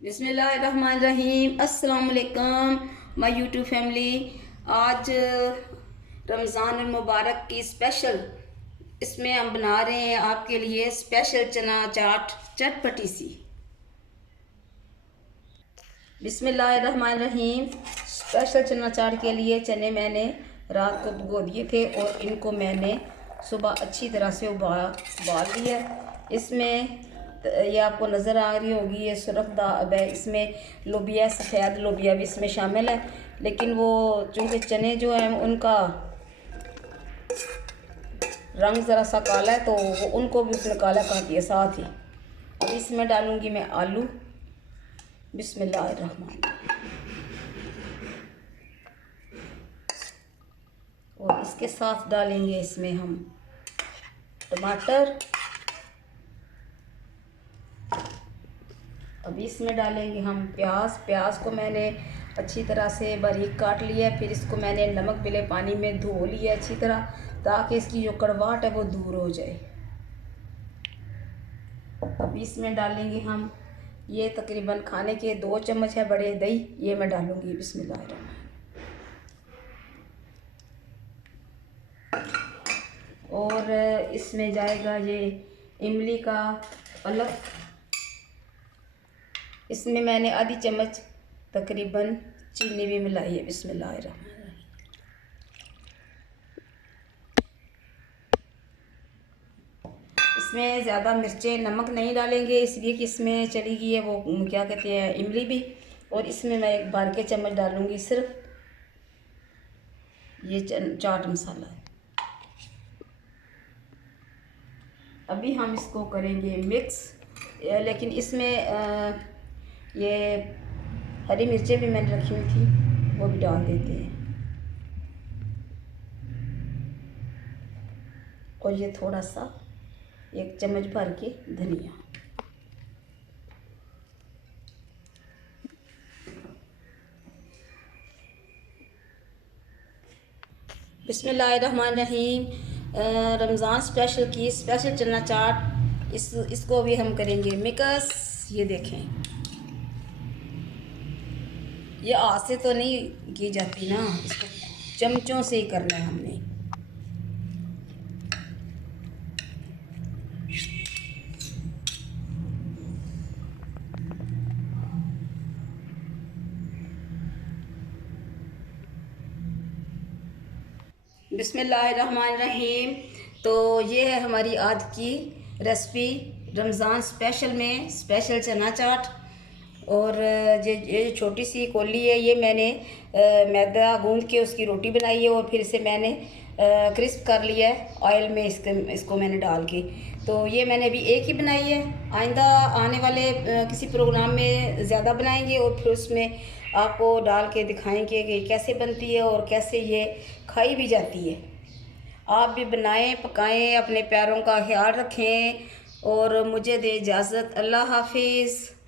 बिस्मिल्लाहिर्रहमानिर्रहीम। अस्सलाम वालेकुम माय यूट्यूब फैमिली। आज रमज़ान मुबारक की स्पेशल इसमें हम बना रहे हैं आपके लिए स्पेशल चना चाट चटपटी सी। बिस्मिल्लाहिर्रहमानिर्रहीम। स्पेशल चना चाट के लिए चने मैंने रात को भिगो दिए थे और इनको मैंने सुबह अच्छी तरह से उबाल लिया। इसमें ये आपको नज़र आ रही होगी, ये सुरख दाब है, इसमें लोबिया, सफ़ेद लोबिया भी इसमें शामिल है। लेकिन वो चूँकि चने जो हैं उनका रंग ज़रा सा काला है तो वो उनको भी उसने काला कर दिया साथ ही। अब इसमें डालूँगी मैं आलू। बिस्मिल्लाहिर्रहमानिर्रहीम। और इसके साथ डालेंगे इसमें हम टमाटर। अभी इसमें डालेंगे हम प्याज को मैंने अच्छी तरह से बारीक काट लिया है। फिर इसको मैंने नमक मिले पानी में धो लिया अच्छी तरह, ताकि इसकी जो कड़वाहट है वो दूर हो जाए। अभी इसमें डालेंगे हम, ये तकरीबन खाने के 2 चम्मच है बड़े दही, ये मैं डालूँगी। बिस्मिल्लाहिर्रहमानिर्रहीम। और इसमें जाएगा ये इमली का अलग, इसमें मैंने आधी चम्मच तकरीबन चीनी भी मिलाई है। बिस्मिल्लाहिर्रहमानिर्रहीम। इसमें ज़्यादा मिर्चें नमक नहीं डालेंगे, इसलिए कि इसमें चली गई है वो क्या कहते हैं इमली भी। और इसमें मैं एक बार के चम्मच डालूँगी सिर्फ ये चाट मसाला है। अभी हम इसको करेंगे मिक्स, लेकिन इसमें ये हरी मिर्चें भी मैंने रखी हुई थी, वो भी डाल देते हैं। और ये थोड़ा सा 1 चम्मच भर के धनिया। बिस्मिल्लाहिर्रहमानिर्रहीम। रमज़ान स्पेशल की स्पेशल चना चाट, इसको भी हम करेंगे मिक्स। ये देखें, ये हाथ से तो नहीं की जाती ना, इसको चमचों से ही करना है हमने। बिस्मिल्लाहिर्रहमानिर्रहीम। तो ये है हमारी आज की रेसिपी रमज़ान स्पेशल में स्पेशल चना चाट। और ये छोटी सी कोली है, ये मैंने मैदा गूंद के उसकी रोटी बनाई है और फिर इसे मैंने क्रिस्प कर लिया है ऑयल में, इसको मैंने डाल के। तो ये मैंने अभी एक ही बनाई है, आइंदा आने वाले किसी प्रोग्राम में ज़्यादा बनाएंगे और फिर उसमें आपको डाल के दिखाएंगे कि कैसे बनती है और कैसे ये खाई भी जाती है। आप भी बनाएं, पकाएं, अपने प्यारों का ख्याल रखें और मुझे दे इजाज़त। अल्लाह हाफिज़।